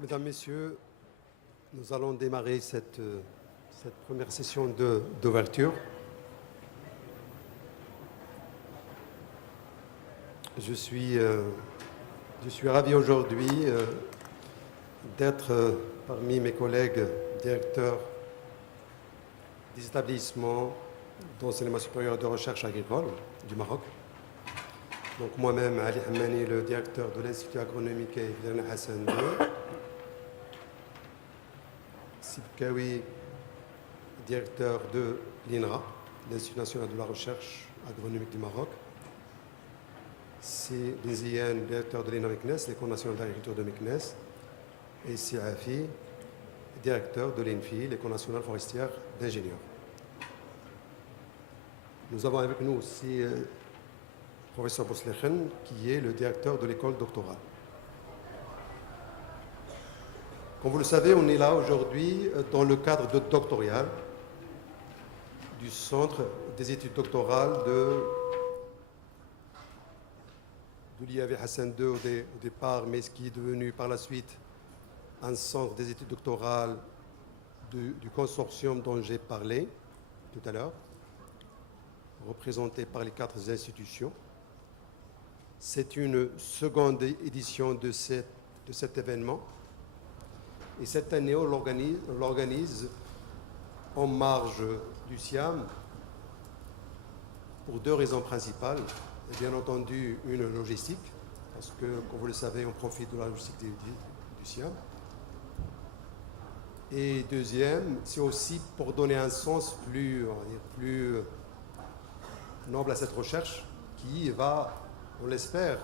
Mesdames, Messieurs, nous allons démarrer cette première session d'ouverture. Je suis ravi aujourd'hui d'être parmi mes collègues directeurs des établissements d'enseignement supérieur de recherche agricole du Maroc. Donc moi-même, Ali Hammani, le directeur de l'Institut agronomique et vétérinaire Hassan II. Sibkawi, directeur de l'INRA, l'Institut national de la recherche agronomique du Maroc. C'est Benziane, directeur de l'INRA Meknes, l'École nationale d'agriculture de Meknes. Et Siafi, directeur de l'INFI, l'École nationale forestière d'ingénieurs. Nous avons avec nous aussi le professeur Boslechen, qui est le directeur de l'école doctorale. Comme vous le savez, on est là aujourd'hui dans le cadre de doctoral du Centre des études doctorales de l'IAV Hassan II au départ, mais ce qui est devenu par la suite un centre des études doctorales du consortium dont j'ai parlé tout à l'heure, représenté par les 4 institutions. C'est une seconde édition de cet événement. Et cette année, on l'organise en marge du SIAM pour 2 raisons principales. Et bien entendu, une logistique, parce que, comme vous le savez, on profite de la logistique du SIAM. Et deuxième, c'est aussi pour donner un sens plus noble à cette recherche qui va, on l'espère,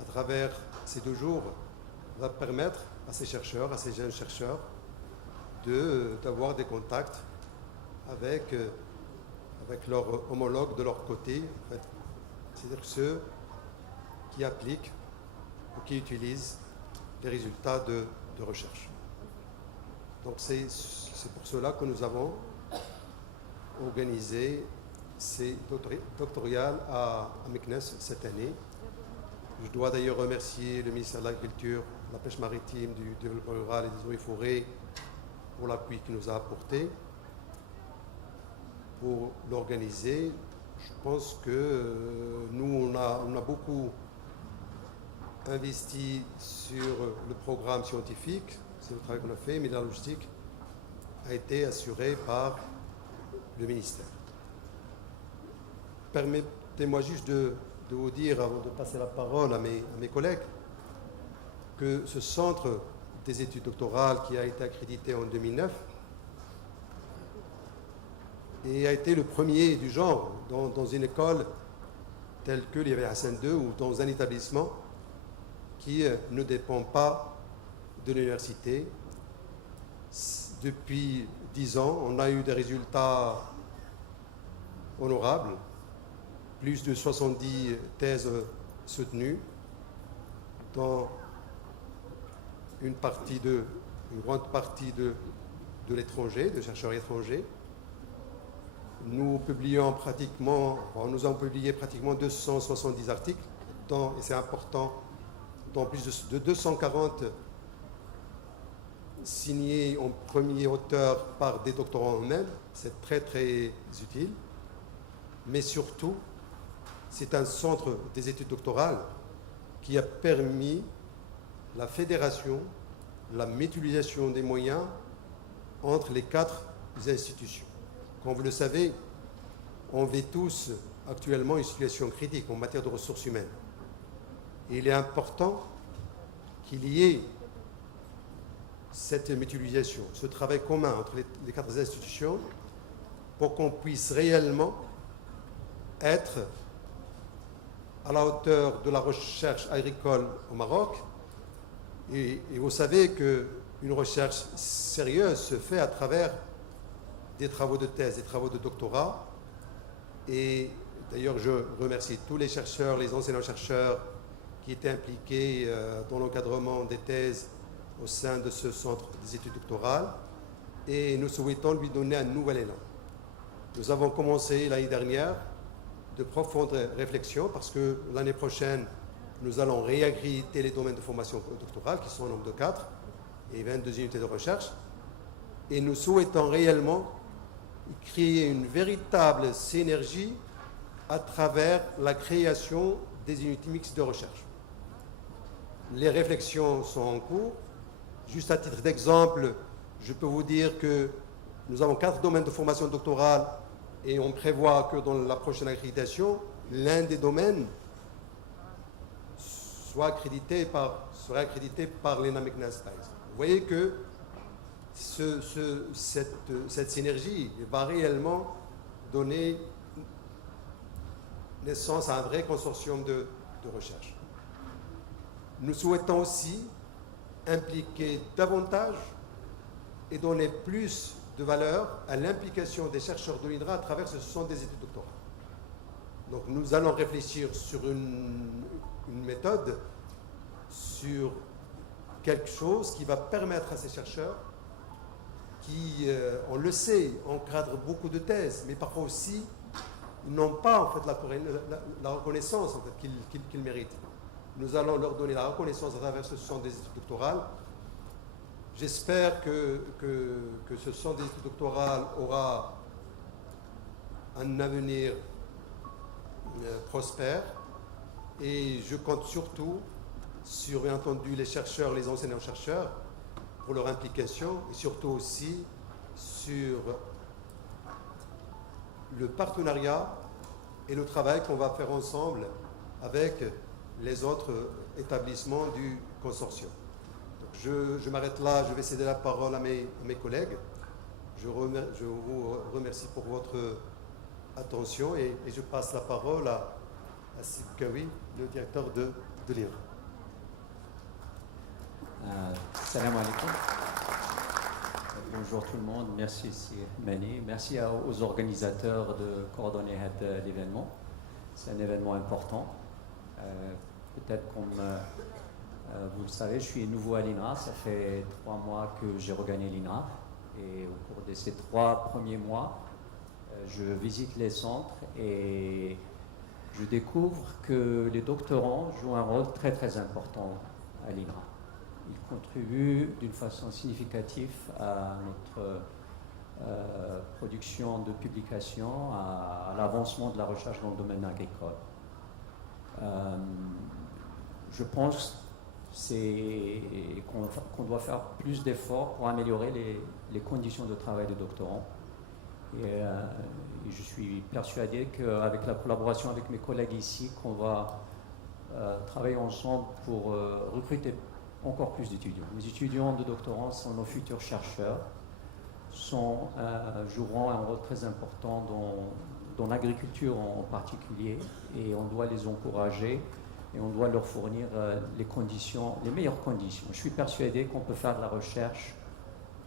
à travers ces 2 jours, va permettre à ces chercheurs, à ces jeunes chercheurs, d'avoir des contacts avec leurs homologues de leur côté, en fait. C'est-à-dire ceux qui appliquent ou qui utilisent les résultats de recherche. Donc c'est pour cela que nous avons organisé ces doctorales à Meknes cette année. Je dois d'ailleurs remercier le ministère de l'Agriculture, de la Pêche maritime, du Développement rural et des eaux et forêts pour l'appui qu'il nous a apporté pour l'organiser. Je pense que nous, on a beaucoup investi sur le programme scientifique, c'est le travail qu'on a fait, mais la logistique a été assurée par le ministère. Permettez-moi juste de vous dire, avant de passer la parole à mes collègues, que ce centre des études doctorales qui a été accrédité en 2009 et a été le premier du genre dans une école telle que l'IAV Hassan II ou dans un établissement qui ne dépend pas de l'université. Depuis 10 ans, on a eu des résultats honorables, plus de 70 thèses soutenues dans une grande partie de l'étranger, de chercheurs étrangers. Nous avons publié pratiquement 270 articles, et c'est important, dans plus de 240 signés en premier auteur par des doctorants eux-mêmes. C'est très très utile. Mais surtout, c'est un centre des études doctorales qui a permis la fédération, la mutualisation des moyens entre les 4 institutions. Comme vous le savez, on vit tous actuellement une situation critique en matière de ressources humaines. Et il est important qu'il y ait cette mutualisation, ce travail commun entre les 4 institutions pour qu'on puisse réellement être à la hauteur de la recherche agricole au Maroc. Et vous savez qu'une recherche sérieuse se fait à travers des travaux de thèse, des travaux de doctorat. Et d'ailleurs, je remercie tous les chercheurs, les enseignants-chercheurs qui étaient impliqués dans l'encadrement des thèses au sein de ce centre des études doctorales. Et nous souhaitons lui donner un nouvel élan. Nous avons commencé l'année dernière de profondes réflexions parce que l'année prochaine, nous allons réaccréditer les domaines de formation doctorale qui sont au nombre de 4. et 22 unités de recherche. Et nous souhaitons réellement créer une véritable synergie à travers la création des unités mixtes de recherche. Les réflexions sont en cours. Juste à titre d'exemple, je peux vous dire que nous avons 4 domaines de formation doctorale et on prévoit que dans la prochaine accréditation, l'un des domaines serait accrédité par l'ENA Meknes. Vous voyez que cette synergie va réellement donner naissance à un vrai consortium de recherche. Nous souhaitons aussi impliquer davantage et donner plus de valeur à l'implication des chercheurs de l'INRA à travers ce sont des études doctorales. Donc nous allons réfléchir sur une méthode, sur quelque chose qui va permettre à ces chercheurs qui, on le sait, encadrent beaucoup de thèses, mais parfois aussi n'ont pas en fait la reconnaissance en fait, qu'ils méritent. Nous allons leur donner la reconnaissance à travers ce sont des études doctorales. J'espère que ce centre des études doctorales aura un avenir prospère et je compte surtout sur, bien entendu, les chercheurs, les enseignants-chercheurs pour leur implication et surtout aussi sur le partenariat et le travail qu'on va faire ensemble avec les autres établissements du consortium. Je m'arrête là, je vais céder la parole à mes collègues. Je vous remercie pour votre attention et je passe la parole à Sid Kawi, le directeur de l'INRA. Salam alaikum. Bonjour tout le monde, merci Mani, merci aux organisateurs de coordonner l'événement. C'est un événement important. Peut-être comme vous le savez, je suis nouveau à l'INRA, ça fait 3 mois que j'ai regagné l'INRA et au cours de ces 3 premiers mois, je visite les centres et je découvre que les doctorants jouent un rôle très très important à l'INRA. Ils contribuent d'une façon significative à notre production de publications, à l'avancement de la recherche dans le domaine agricole. Je pense qu'on doit faire plus d'efforts pour améliorer les conditions de travail des doctorants. Et je suis persuadé qu'avec la collaboration avec mes collègues ici, qu'on va travailler ensemble pour recruter encore plus d'étudiants. Les étudiants de doctorants sont nos futurs chercheurs, joueront un rôle très important dans l'agriculture en particulier, et on doit les encourager et on doit leur fournir les meilleures conditions. Je suis persuadé qu'on peut faire de la recherche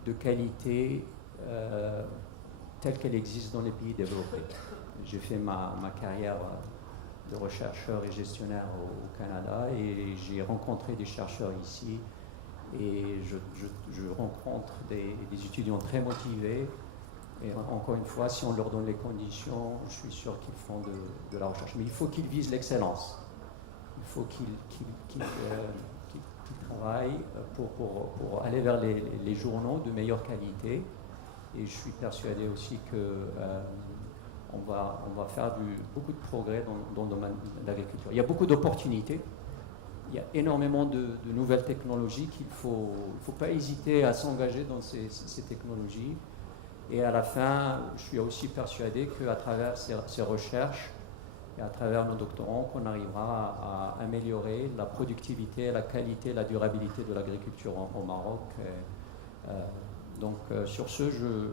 de qualité telle qu'elle existe dans les pays développés. J'ai fait ma carrière de chercheur et gestionnaire au Canada et j'ai rencontré des chercheurs ici et je rencontre des étudiants très motivés et encore une fois, si on leur donne les conditions, je suis sûr qu'ils font de la recherche. Mais il faut qu'ils visent l'excellence. Il faut qu'ils travaillent pour aller vers les journaux de meilleure qualité. Et je suis persuadé aussi qu'on va faire beaucoup de progrès dans le domaine de l'agriculture. Il y a beaucoup d'opportunités. Il y a énormément de nouvelles technologies qu'il ne faut pas hésiter à s'engager dans ces technologies. Et à la fin, je suis aussi persuadé qu'à travers ces recherches et à travers nos doctorants, qu'on arrivera à améliorer la productivité, la qualité, la durabilité de l'agriculture au Maroc. Donc sur ce, je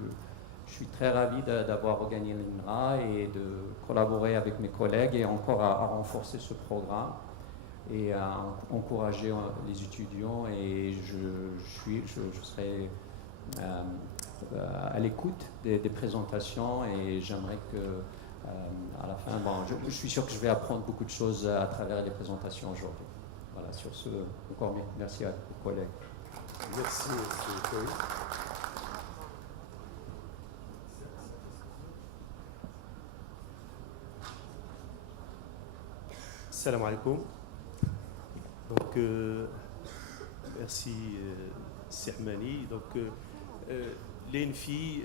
suis très ravi d'avoir regagné l'INRA et de collaborer avec mes collègues et encore à renforcer ce programme et à encourager les étudiants. Et je serai à l'écoute des présentations et j'aimerais que à la fin, je suis sûr que je vais apprendre beaucoup de choses à travers les présentations aujourd'hui. Voilà, sur ce, encore merci à vos collègues. Merci, M. Koui. Salam alaikum. Donc, Merci, Sehmani. Donc, l'ENFI,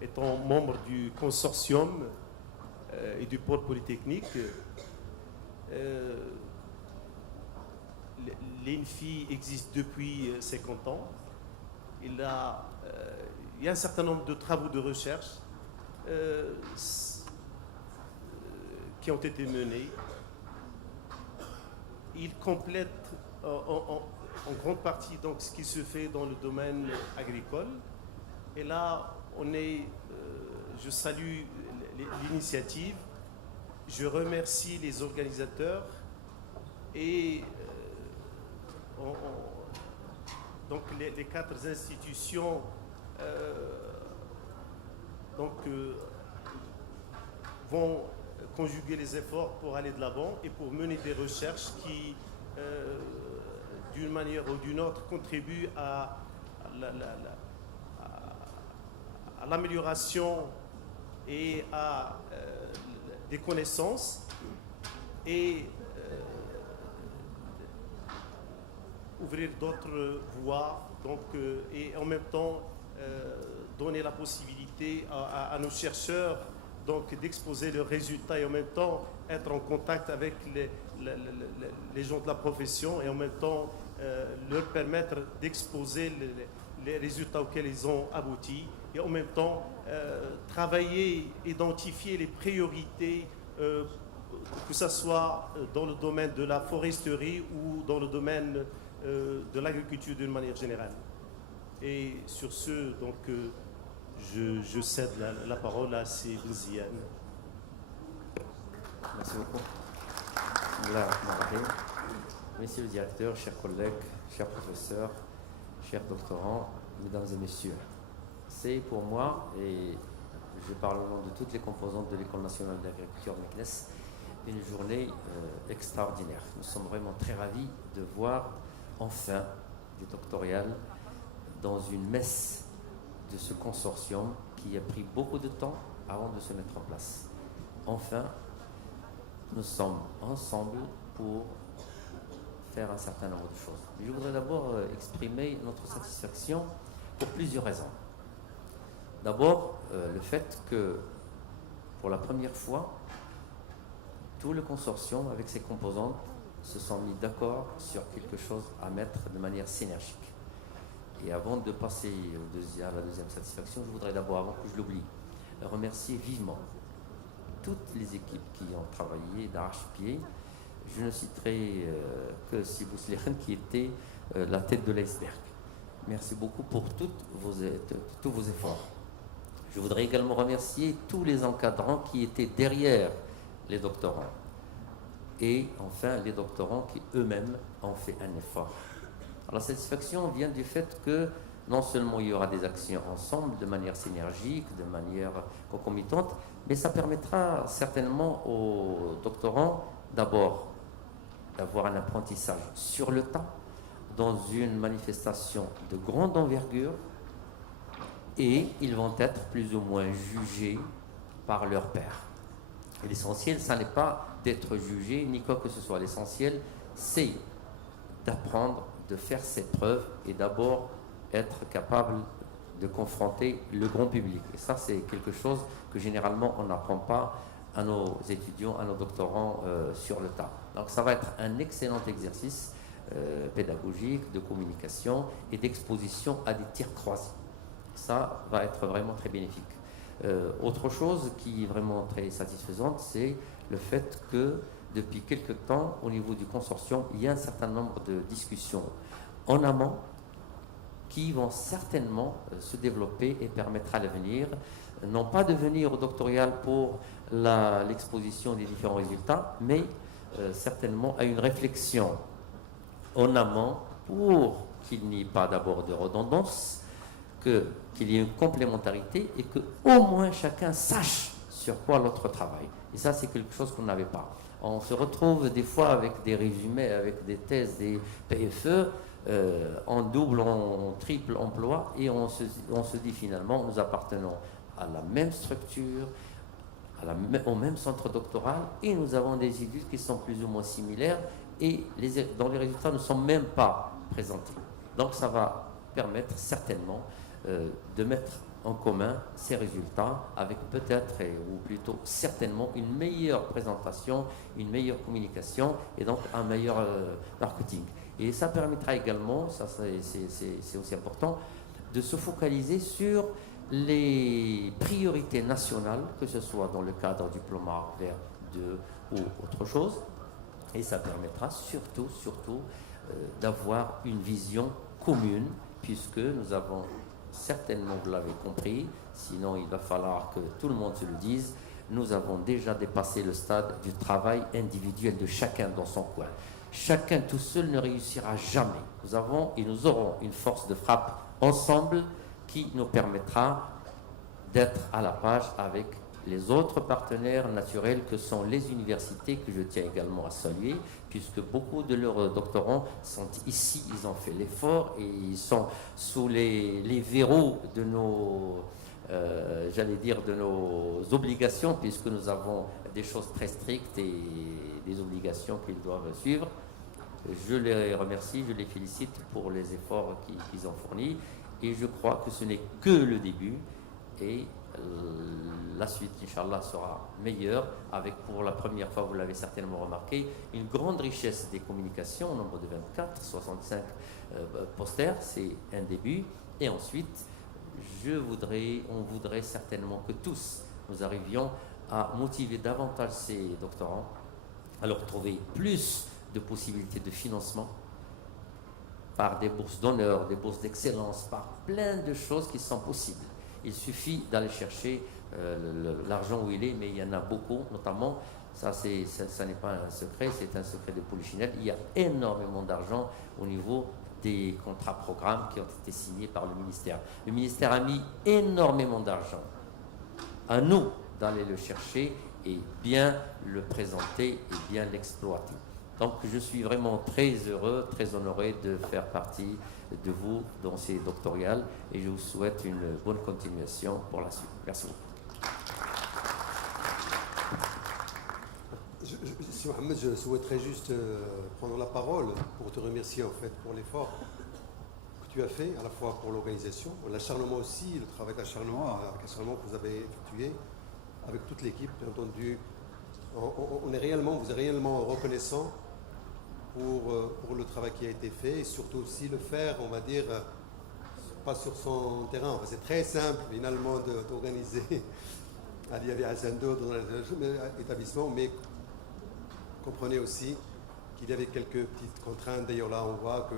étant membre du consortium et du pôle polytechnique, l'ENFI existe depuis 50 ans. Il y a un certain nombre de travaux de recherche qui ont été menés. Il complète en grande partie donc, ce qui se fait dans le domaine agricole. Et là, je salue l'initiative, je remercie les organisateurs et donc les 4 institutions vont conjuguer les efforts pour aller de l'avant et pour mener des recherches qui, d'une manière ou d'une autre, contribuent à l'amélioration et à des connaissances et ouvrir d'autres voies et en même temps donner la possibilité à nos chercheurs d'exposer leurs résultats et en même temps être en contact avec les gens de la profession et en même temps leur permettre d'exposer les résultats auxquels ils ont abouti et en même temps travailler, identifier les priorités, que ce soit dans le domaine de la foresterie ou dans le domaine de l'agriculture d'une manière générale. Et sur ce, je cède la parole à Ziane. Merci beaucoup. Monsieur le directeur, chers collègues, chers professeurs, chers doctorants, mesdames et messieurs, c'est pour moi, et je parle au nom de toutes les composantes de l'École nationale d'agriculture de Meknès, une journée extraordinaire. Nous sommes vraiment très ravis de voir enfin des doctorales dans une messe de ce consortium qui a pris beaucoup de temps avant de se mettre en place. Enfin, nous sommes ensemble pour faire un certain nombre de choses. Je voudrais d'abord exprimer notre satisfaction pour plusieurs raisons. D'abord, le fait que, pour la première fois, tout le consortium, avec ses composantes, se sont mis d'accord sur quelque chose à mettre de manière synergique. Et avant de passer à la deuxième satisfaction, je voudrais d'abord, avant que je l'oublie, remercier vivement toutes les équipes qui ont travaillé d'arrache-pied. Je ne citerai que Sibou Slichen qui était la tête de l'iceberg. Merci beaucoup pour tous vos efforts. Je voudrais également remercier tous les encadrants qui étaient derrière les doctorants. Et enfin, les doctorants qui eux-mêmes ont fait un effort. Alors, la satisfaction vient du fait que non seulement il y aura des actions ensemble, de manière synergique, de manière concomitante, mais ça permettra certainement aux doctorants d'abord d'avoir un apprentissage sur le tas, dans une manifestation de grande envergure, et ils vont être plus ou moins jugés par leurs pairs. Et l'essentiel, ça n'est pas d'être jugé, ni quoi que ce soit. L'essentiel, c'est d'apprendre, de faire ses preuves et d'abord être capable de confronter le grand public. Et ça, c'est quelque chose que généralement on n'apprend pas à nos étudiants, à nos doctorants sur le tas. Donc ça va être un excellent exercice pédagogique, de communication et d'exposition à des tirs croisés. Ça va être vraiment très bénéfique. Autre chose qui est vraiment très satisfaisante, c'est le fait que depuis quelque temps, au niveau du consortium, il y a un certain nombre de discussions en amont qui vont certainement se développer et permettre à l'avenir, non pas de venir au doctoral pour l'exposition des différents résultats, mais certainement à une réflexion en amont pour qu'il n'y ait pas d'abord de redondance, qu'il y ait une complémentarité et qu'au moins chacun sache sur quoi l'autre travaille. Et ça, c'est quelque chose qu'on n'avait pas. On se retrouve des fois avec des résumés, avec des thèses, des PFE, en double, en triple emploi, et on se dit finalement, nous appartenons à la même structure, au même centre doctoral, et nous avons des études qui sont plus ou moins similaires, et dont les résultats ne sont même pas présentés. Donc ça va permettre certainement de mettre en commun ces résultats avec peut-être, ou plutôt certainement, une meilleure présentation, une meilleure communication et donc un meilleur marketing. Et ça permettra également, ça c'est aussi important, de se focaliser sur les priorités nationales, que ce soit dans le cadre du plan vert 2 ou autre chose. Et ça permettra surtout d'avoir une vision commune, puisque nous avons certainement, vous l'avez compris, sinon il va falloir que tout le monde se le dise, nous avons déjà dépassé le stade du travail individuel de chacun dans son coin. Chacun tout seul ne réussira jamais. Nous aurons une force de frappe ensemble qui nous permettra d'être à la page avec les autres partenaires naturels que sont les universités, que je tiens également à saluer, puisque beaucoup de leurs doctorants sont ici, ils ont fait l'effort et ils sont sous les verrous de nos, de nos obligations, puisque nous avons des choses très strictes et des obligations qu'ils doivent suivre. Je les remercie, je les félicite pour les efforts qu'ils ont fournis et je crois que ce n'est que le début et la suite, Inch'Allah, sera meilleure avec, pour la première fois, vous l'avez certainement remarqué, une grande richesse des communications, au nombre de 24, 65 posters, c'est un début. Et ensuite, on voudrait certainement que tous nous arrivions à motiver davantage ces doctorants, à leur trouver plus de possibilités de financement par des bourses d'honneur, des bourses d'excellence, par plein de choses qui sont possibles. Il suffit d'aller chercher l'argent où il est, mais il y en a beaucoup, notamment, ça n'est pas un secret, c'est un secret de Polichinelle, il y a énormément d'argent au niveau des contrats programmes qui ont été signés par le ministère. Le ministère a mis énormément d'argent. À nous d'aller le chercher et bien le présenter et bien l'exploiter. Donc je suis vraiment très heureux, très honoré de faire partie de vous dans ces doctorales et je vous souhaite une bonne continuation pour la suite. Merci beaucoup. Mohamed, je souhaiterais juste prendre la parole pour te remercier en fait pour l'effort que tu as fait, à la fois pour l'organisation, l'acharnement aussi, le travail d'acharnement que vous avez effectué avec toute l'équipe, bien entendu. Vous êtes réellement reconnaissant pour le travail qui a été fait et surtout aussi le faire, on va dire, pas sur son terrain. Enfin, c'est très simple finalement d'organiser Ali Hassando dans l'établissement, mais comprenez aussi qu'il y avait quelques petites contraintes. D'ailleurs là, on voit que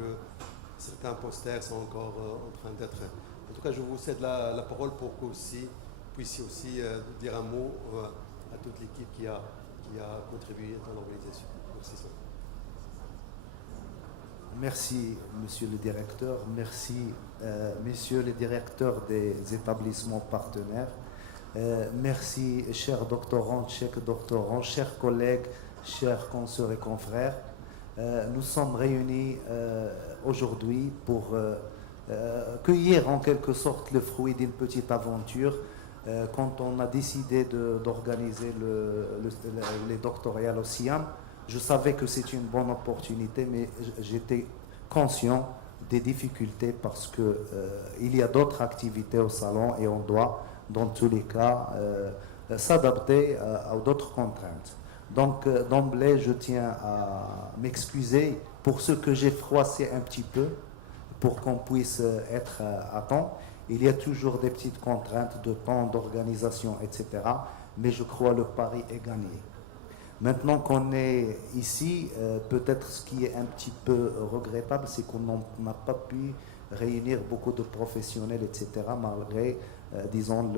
certains posters sont encore en train d'être... En tout cas, je vous cède la parole pour que vous puissiez aussi dire un mot à toute l'équipe qui a contribué dans l'organisation. Merci. Merci, monsieur le directeur. Merci, messieurs les directeurs des établissements partenaires. Merci, chers doctorants, chers collègues, chers consoeurs et confrères. Nous sommes réunis aujourd'hui pour cueillir en quelque sorte le fruit d'une petite aventure. Quand on a décidé d'organiser les doctorales au Siam, je savais que c'est une bonne opportunité, mais j'étais conscient des difficultés parce qu'il y a d'autres activités au salon et on doit, dans tous les cas, s'adapter à d'autres contraintes. Donc, d'emblée, je tiens à m'excuser pour ce que j'ai froissé un petit peu, pour qu'on puisse être à temps. Il y a toujours des petites contraintes de temps, d'organisation, etc. Mais je crois que le pari est gagné. Maintenant qu'on est ici, peut-être ce qui est un petit peu regrettable, c'est qu'on n'a pas pu réunir beaucoup de professionnels, etc., malgré, disons,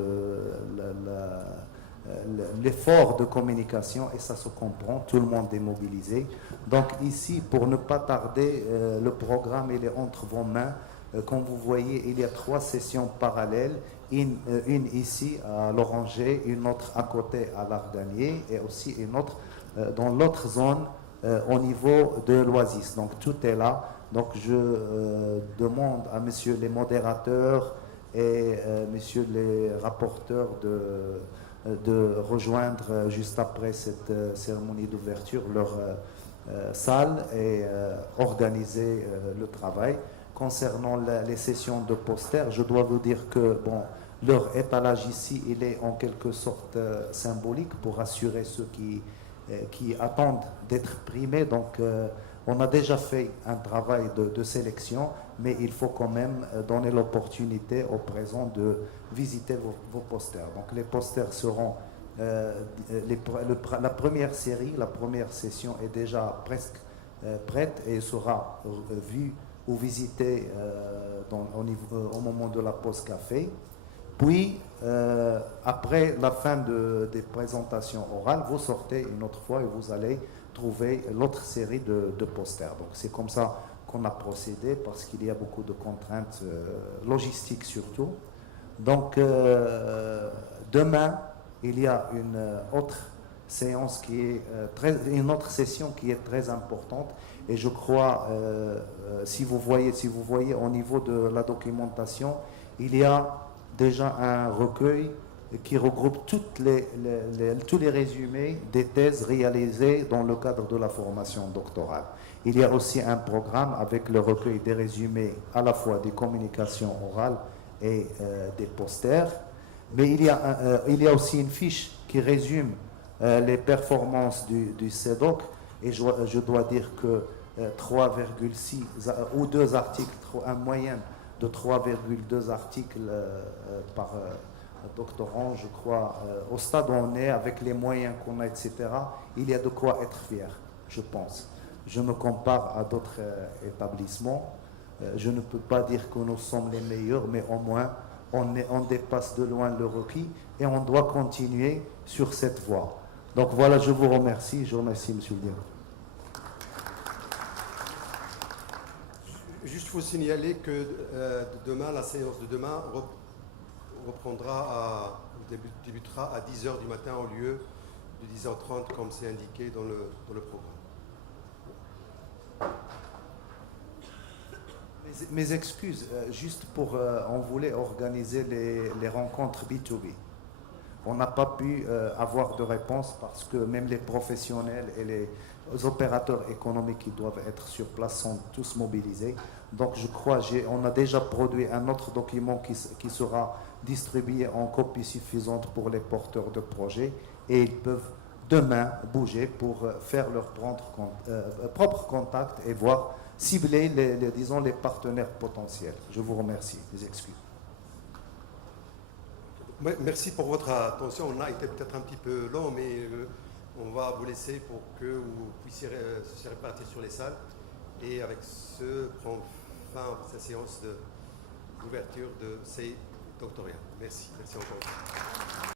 l'effort de communication, et ça se comprend, tout le monde est mobilisé. Donc ici, pour ne pas tarder, le programme il est entre vos mains. Comme vous voyez, il y a 3 sessions parallèles, une ici à l'Oranger, une autre à côté à l'Ardanier et aussi une autre dans l'autre zone au niveau de l'Oasis. Donc tout est là. Donc je demande à messieurs les modérateurs et messieurs les rapporteurs de rejoindre juste après cette cérémonie d'ouverture leur salle et organiser le travail. concernant les sessions de posters, je dois vous dire que bon, leur étalage ici, il est en quelque sorte symbolique pour assurer ceux qui attendent d'être primés. Donc, on a déjà fait un travail de sélection, mais il faut quand même donner l'opportunité aux présents de visiter vos posters. Donc, les posters seront la première série, la première session est déjà presque prête et sera vue ou visitée au moment de la pause café. Puis, après la fin des présentations orales, vous sortez une autre fois et vous allez trouver l'autre série de posters. Donc, c'est comme ça qu'on a procédé parce qu'il y a beaucoup de contraintes logistiques surtout. Donc, demain, il y a une autre séance qui est une autre session qui est très importante. Et je crois, si vous voyez au niveau de la documentation, il y a déjà un recueil qui regroupe tous les résumés des thèses réalisées dans le cadre de la formation doctorale. Il y a aussi un programme avec le recueil des résumés à la fois des communications orales et des posters. Mais il y a aussi une fiche qui résume les performances du CEDOC. Et je dois dire que 3,6 ou 2 articles, en moyenne de 3,2 articles par doctorant, je crois, au stade où on est, avec les moyens qu'on a, etc., il y a de quoi être fier, je pense. Je me compare à d'autres établissements. Je ne peux pas dire que nous sommes les meilleurs, mais au moins, on dépasse de loin le requis et on doit continuer sur cette voie. Donc voilà, je vous remercie. Je remercie M. le directeur. Juste il faut signaler que demain, la séance de demain débutera à 10h du matin au lieu de 10h30 comme c'est indiqué dans le programme. Mes excuses, juste pour, on voulait organiser les rencontres B2B. On n'a pas pu avoir de réponse parce que même les professionnels et les opérateurs économiques qui doivent être sur place sont tous mobilisés. Donc je crois, on a déjà produit un autre document qui sera distribué en copie suffisante pour les porteurs de projets et ils peuvent demain bouger pour faire leur propre contact et voir cibler les partenaires potentiels. Je vous remercie. Les excuses. Merci pour votre attention. On a été peut-être un petit peu long, mais on va vous laisser pour que vous puissiez se répartir sur les salles. Et avec ce, prendre fin à cette séance d'ouverture de ces doctorats. Merci. Merci encore.